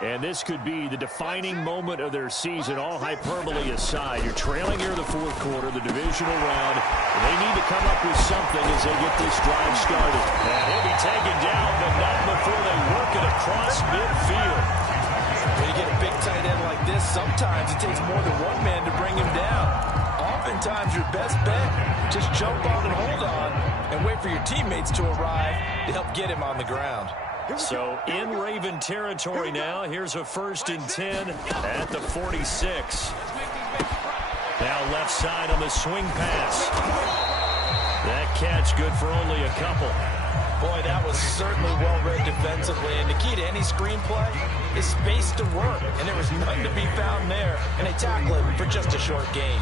And this could be the defining moment of their season, all hyperbole aside. You're trailing here in the fourth quarter, the divisional round. They need to come up with something as they get this drive started. And he'll be taken down, but not before they work it across midfield. When you get a big tight end like this, sometimes it takes more than one man to bring him down. Oftentimes, your best bet, just jump on and hold on and wait for your teammates to arrive to help get him on the ground. So in Raven territory now. Here's a 1st and 10 at the 46. Now left side on the swing pass. That catch good for only a couple. Boy, that was certainly well-read defensively. And the key to any screenplay is space to work. And there was none to be found there. And they tackle it for just a short gain.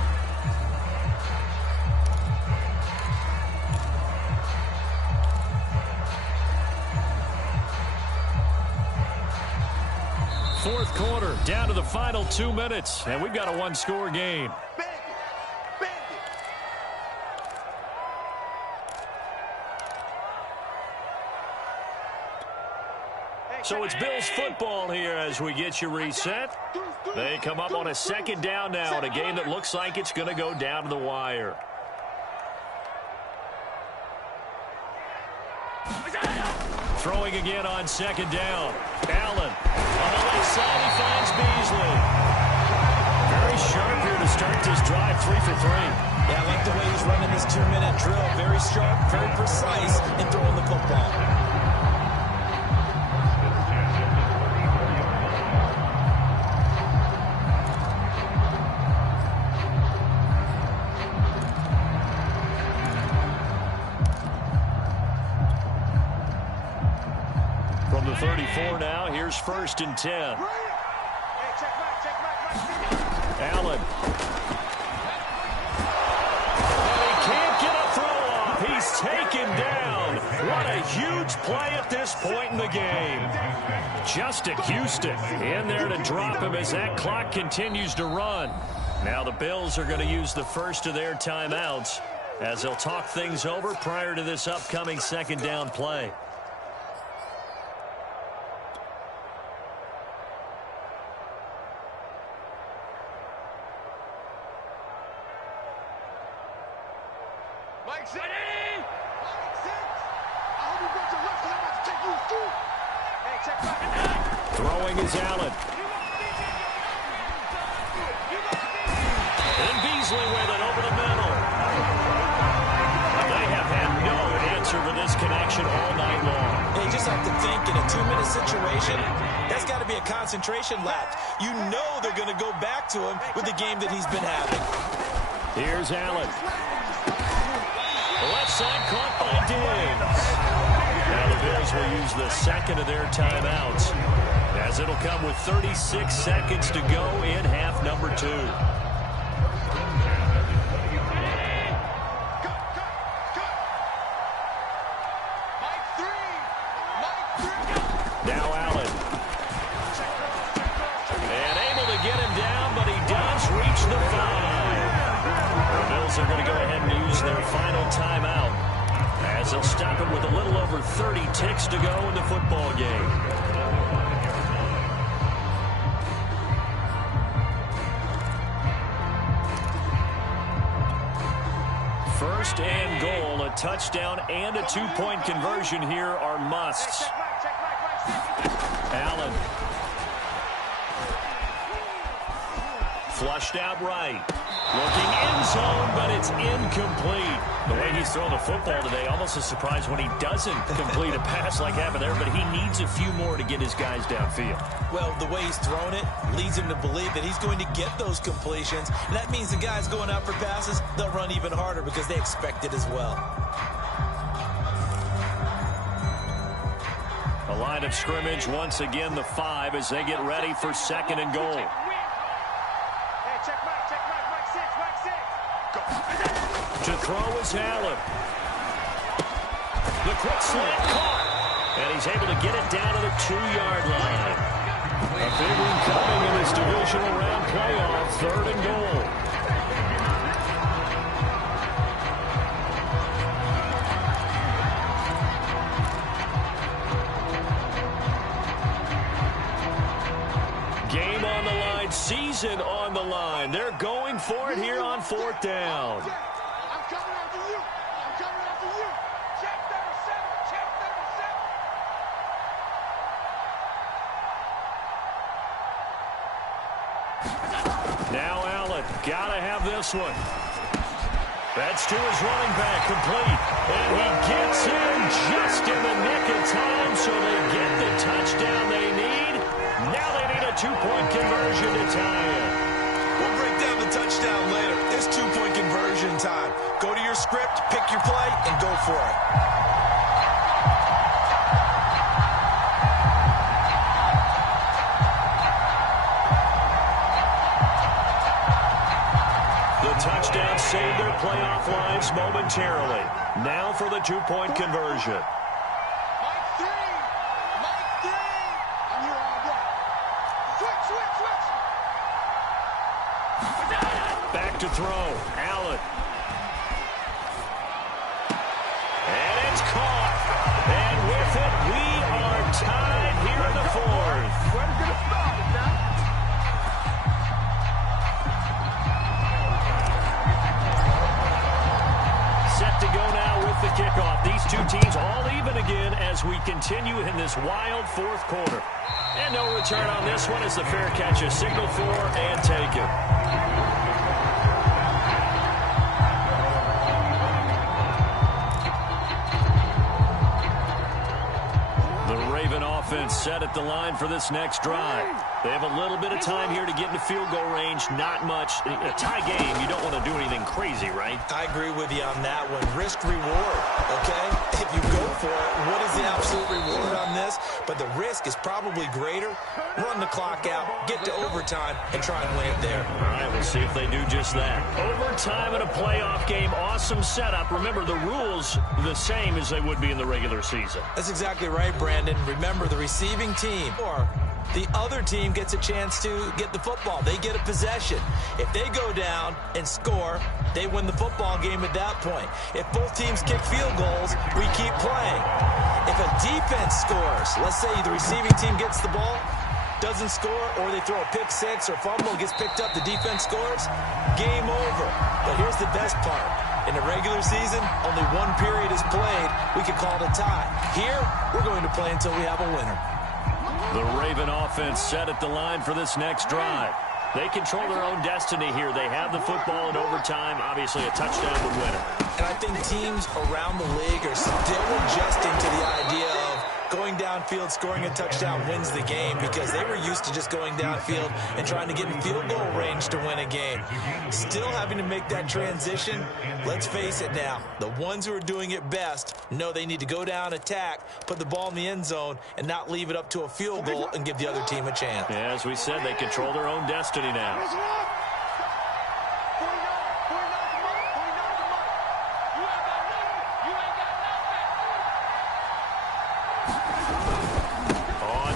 Fourth quarter, down to the final 2 minutes, and we've got a one-score game. So it's Bills football here as we get you reset. They come up on a 2nd down now in a game that looks like it's going to go down to the wire. Throwing again on 2nd down. Allen on the left side, he finds Beasley. Very sharp here to start this drive, 3 for 3. Yeah, I like the way he's running this 2-minute drill. Very sharp, very precise in throwing the football. From the 34 now, here's 1st and 10. Allen. And he can't get a throw off. He's taken down. What a huge play at this point in the game. Justin Houston in there to drop him as that clock continues to run. Now the Bills are going to use the first of their timeouts as they'll talk things over prior to this upcoming second down play. Throwing is Allen. And Beasley with it over the middle. They have had no answer for this connection all night long. They just have to think in a 2-minute situation, that's got to be a concentration lapse. You know they're going to go back to him with the game that he's been having. Here's Allen. The left side caught by Diggs. Now the Bills will use the second of their timeouts, as it'll come with 36 seconds to go in half number 2. Now Allen. And able to get him down, but he does reach the 5. The Bills are going to go ahead and use their final timeout, as they'll stop it with a little over 30 ticks to go in the football game. First and goal, a touchdown and a 2-point conversion here are musts. Allen. Flushed out right. Looking end zone, but it's incomplete. The way he's throwing the football today, almost a surprise when he doesn't complete a pass like happened there, but he needs a few more to get his guys downfield. Well, the way he's thrown it leads him to believe that he's going to get those completions. And that means the guys going out for passes, they'll run even harder because they expect it as well. A line of scrimmage, once again the 5 as they get ready for second and goal. To throw is Allen. The quick slant caught. And he's able to get it down to the 2-yard line. A big one coming in this divisional round playoff, third and goal. Game on the line, season on the line. They're going for it here on 4th down. I'm coming after you. I'm coming after you. Check number 7. Check number 7. Now Allen, gotta have this one. That's to his running back, complete. And he gets in just in the nick of time, so they get the touchdown they need. Now they need a 2-point conversion to tie it. We'll break down the touchdown later. It's 2-point conversion time. Go to your script, pick your play, and go for it. The touchdown saved their playoff lives momentarily. Now for the 2-point conversion. Mike 3. Mike 3. I'm here all right. Switch, switch, switch. Back to throw. Allen. And it's caught. And with it, we are tied here in the 4th. Where to get it started now? Set to go now with the kickoff. These two teams all even again as we continue in this wild 4th quarter. And no return on this one as the fair catch is signaled for and taken. Offense set at the line for this next drive. They have a little bit of time here to get into field goal range. Not much. A tie game, you don't want to do anything crazy, right? I agree with you on that one. Risk reward, okay? If you go for it, what is the absolute reward on this? But the risk is probably greater. Run the clock out, get to overtime, and try and win it there. All right, we'll see if they do just that. Overtime in a playoff game, awesome setup. Remember, the rules the same as they would be in the regular season. That's exactly right, Brandon. Remember, the receiving team or the other team gets a chance to get the football. They get a possession. If they go down and score, they win the football game at that point. If both teams kick field goals, we keep playing. If a defense scores, let's say the receiving team gets the ball, doesn't score, or they throw a pick six or fumble, gets picked up, the defense scores, game over. But here's the best part. In the regular season, only one period is played. We could call it a tie. Here, we're going to play until we have a winner. The Raven offense set at the line for this next drive. They control their own destiny here. They have the football in overtime. Obviously, a touchdown would win it. And I think teams around the league are still adjusting to the idea of going downfield, scoring a touchdown wins the game, because they were used to just going downfield and trying to get in field goal range to win a game. Still having to make that transition. Let's face it now, the ones who are doing it best know they need to go down, attack, put the ball in the end zone, and not leave it up to a field goal and give the other team a chance. Yeah, as we said, they control their own destiny now.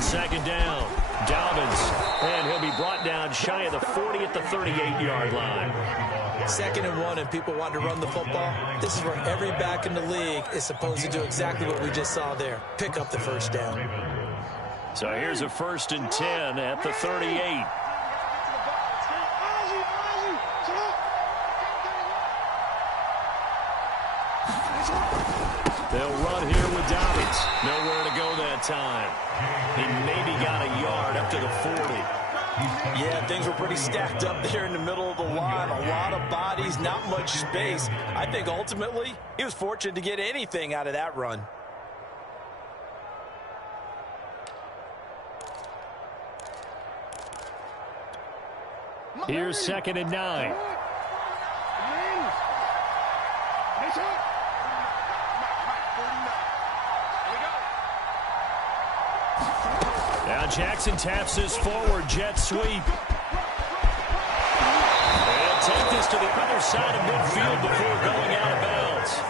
Second down, Dobbins, and he'll be brought down shy of the 40 at the 38-yard line. 2nd and 1, and people want to run the football. This is where every back in the league is supposed to do exactly what we just saw there. Pick up the first down. So here's a 1st and 10 at the 38. They'll run here with Dobbins. Nowhere to go that time. He maybe got a yard up to the 40. Yeah, things were pretty stacked up there in the middle of the line. A lot of bodies, not much space. I think ultimately he was fortunate to get anything out of that run. Here's 2nd and 9. Now Jackson taps this forward, jet sweep. They'll take this to the other side of midfield before going out of bounds.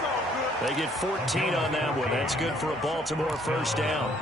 They get 14 on that one. That's good for a Baltimore first down.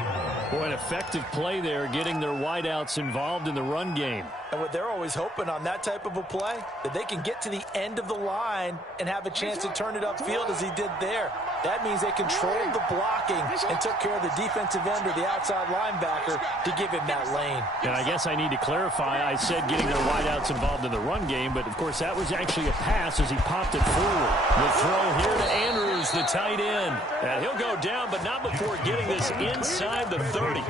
Boy, an effective play there, getting their wideouts involved in the run game. And what they're always hoping on that type of a play, that they can get to the end of the line and have a chance to turn it upfield as he did there. That means they controlled the blocking and took care of the defensive end or the outside linebacker to give him that lane. And I guess I need to clarify, I said getting their wideouts involved in the run game, but of course that was actually a pass as he popped it forward. The throw here to Andrews, the tight end. And he'll go down, but not before getting this inside the 30.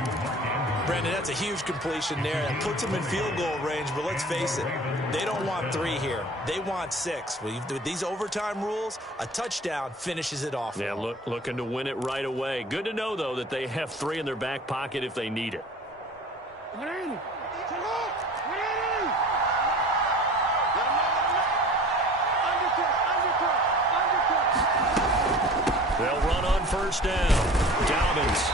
Brandon, that's a huge completion there. That puts them in field goal range, but let's face it, they don't want 3 here. They want 6. With these overtime rules, a touchdown finishes it off. Yeah, looking to win it right away. Good to know, though, that they have 3 in their back pocket if they need it. They'll run on first down. Dobbins.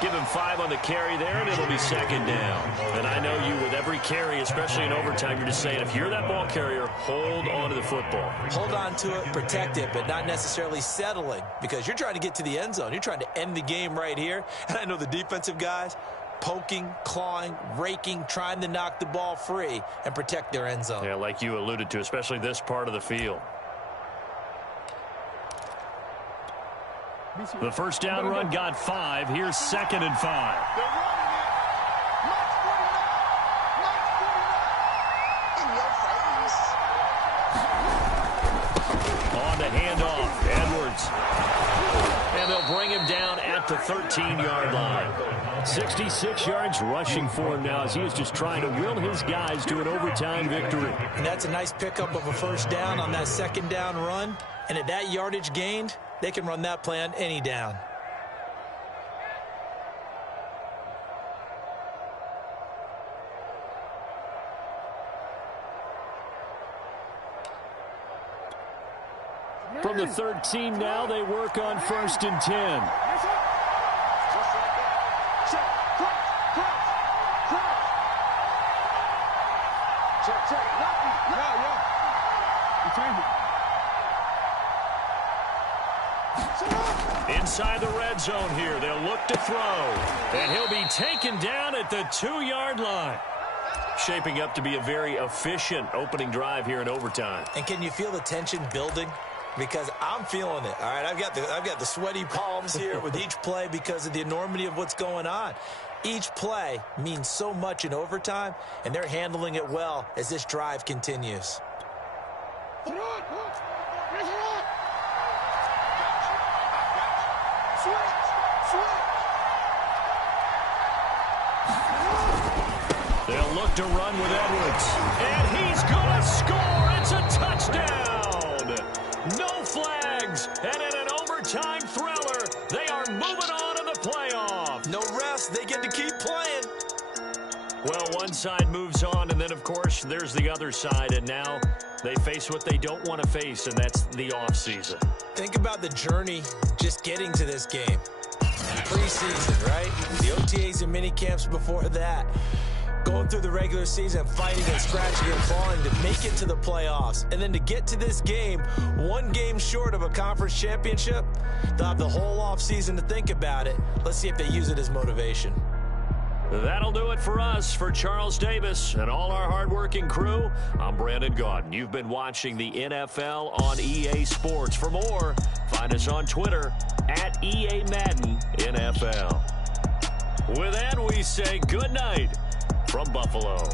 Give him 5 on the carry there, and it'll be 2nd down. And I know you, with every carry, especially in overtime, you're just saying, if you're that ball carrier, hold on to the football. Hold on to it, protect it, but not necessarily settling, because you're trying to get to the end zone. You're trying to end the game right here. And I know the defensive guys poking, clawing, raking, trying to knock the ball free and protect their end zone. Yeah, like you alluded to, especially this part of the field. The first down run got 5. Here's 2nd and 5. On the handoff, Edwards. And they'll bring him down at the 13-yard line. 66 yards rushing for him now as he is just trying to will his guys to an overtime victory. And that's a nice pickup of a first down on that 2nd down run. And at that yardage gained, they can run that play on any down. From the 13 now, they work on 1st and 10. Inside the red zone here, they'll look to throw. And he'll be taken down at the 2-yard line. Shaping up to be a very efficient opening drive here in overtime. And can you feel the tension building? Because I'm feeling it. All right, I've got the sweaty palms here with each play because of the enormity of what's going on. Each play means so much in overtime, and they're handling it well as this drive continues. They'll look to run with Edwards. And he's going to score. It's a touchdown. No flags. And in an overtime thriller, they are moving on to the playoff. No rest. They get to keep playing. Well, one side moves on, and then, of course, there's the other side. And now they face what they don't want to face, and that's the offseason. Think about the journey just getting to this game. Preseason, right? The OTAs and mini camps before that. Going through the regular season, fighting and scratching and clawing to make it to the playoffs. And then to get to this game, one game short of a conference championship, they'll have the whole offseason to think about it. Let's see if they use it as motivation. That'll do it for us. For Charles Davis and all our hardworking crew, I'm Brandon Gaudin. You've been watching the NFL on EA Sports. For more, find us on Twitter at EA Madden NFL. With that, we say good night from Buffalo.